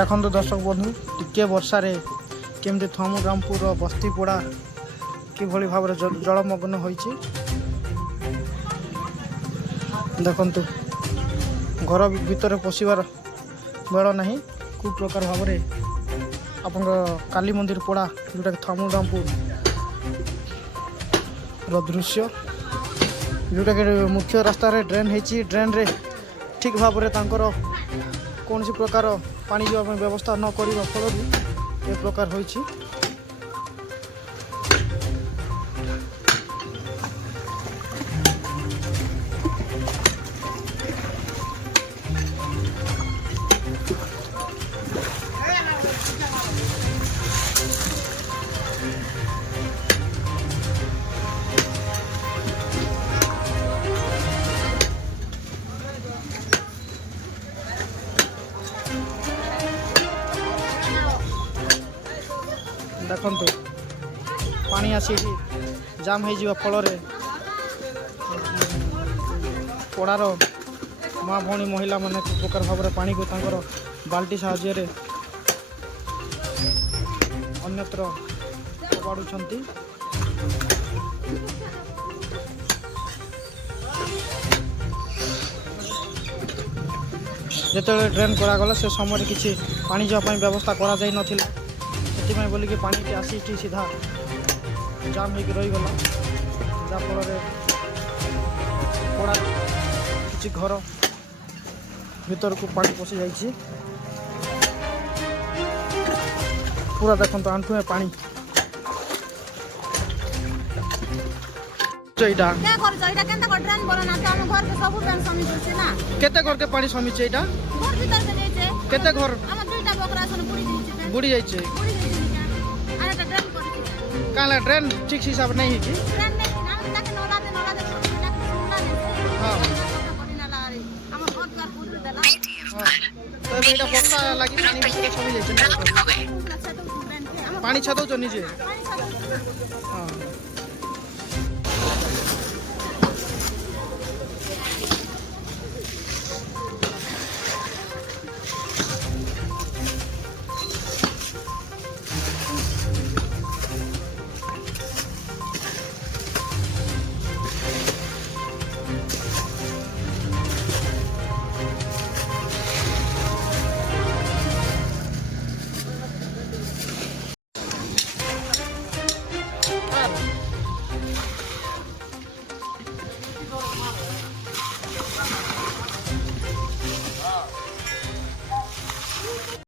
देखो दर्शक बंधु टिके वर्षार केमती थमुरामपुर बस्तीपड़ा किभली भाव जलमग्न होइछि देखंतु घर भितर पशिबार बेल नहीं कु प्रकार भाव अपन काली मंदिर पड़ा जोटा थमुरामपुर दृश्य जोटा कि मुख्य रास्ता ड्रेन होती ड्रेन रे ठीक भाव कौन सी प्रकार पानी जावाई व्यवस्था न करने फल ए प्रकार होइछि। देखंतु पानी आसी जाम हो फल पड़ार माँ भौणी महिला माने प्रकार भाव पानी को बाल्टी साहाय्य अन्यत्र कबाड़ुंट जिते ड्रेन करागला से समय किसी पानी जावाई व्यवस्था करा जाई नथिला बोलिकी पानी आसी सीधा जाम हो रहीगला जहाँफल पड़ा किसी घर भीतर को पानी पशि जाइए पूरा देखो आंठुए पानी केते घर के पानी समीचे केते घर बुड़ी जाइए काला ड्रेन ठीक हिसाब नहीं है कि बर्षा लगी पानी छाद निजे हाँ।